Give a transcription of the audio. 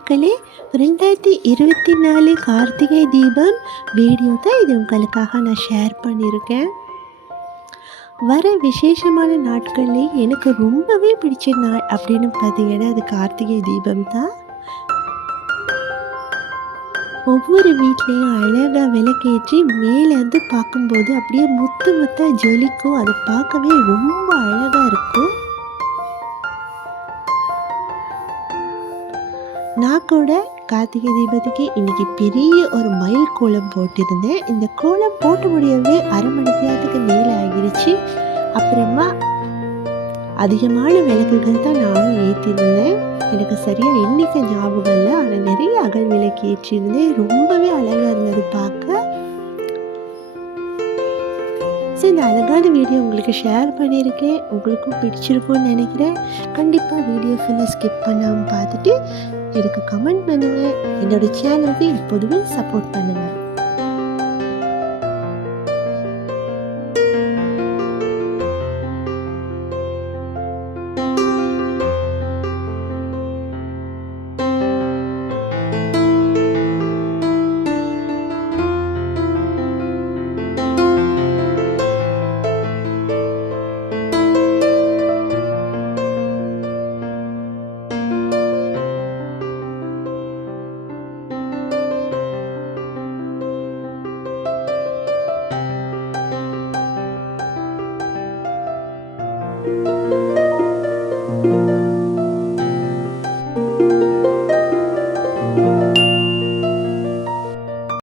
மக்களே, 2024 கார்த்திகை தீபம் வீடியோ தான் இது உங்களுக்காக நான் ஷேர் பண்ணியிருக்கேன். வர விசேஷமான நாட்கள்லேயே எனக்கு ரொம்பவே பிடிச்ச நாள் அப்படின்னு பார்த்தீங்கன்னா அது கார்த்திகை தீபம் தான். ஒவ்வொரு வீட்லேயும் அழகாக விளக்கேற்றி மேலேருந்து பார்க்கும்போது அப்படியே முத்து முத்தாக ஜொலிக்கும். அதை பார்க்கவே ரொம்ப அழகாக இருக்கும். நான் கூட கார்த்திகை தீபத்துக்கு இன்றைக்கி பெரிய ஒரு மயில் கோலம் போட்டிருந்தேன். இந்த கோலம் போட்டு முடியவே அரை மணி நேரத்துக்கு மேலே ஆகிருச்சு. அப்புறமா அதிகமான விளக்குகள் தான் நானும் ஏற்றிருந்தேன். எனக்கு சரியாக எண்ணிக்கை ஞாபகம் இல்லை, ஆனால் நிறைய அகல் விளக்கு ஏற்றிருந்தேன். ரொம்பவே அழகாக இருந்தது பார்க்க. ஸோ இந்த அழகான வீடியோ உங்களுக்கு ஷேர் பண்ணியிருக்கேன். உங்களுக்கும் பிடிச்சிருக்கும்னு நினைக்கிறேன். கண்டிப்பாக வீடியோ ஃபுல்லாக ஸ்கிப் பண்ணாமல் பார்த்துட்டு எனக்கு கமெண்ட் பண்ணுங்கள். என்னோடய சேனலுக்கு இப்போதுமே சப்போர்ட் பண்ணுங்கள்.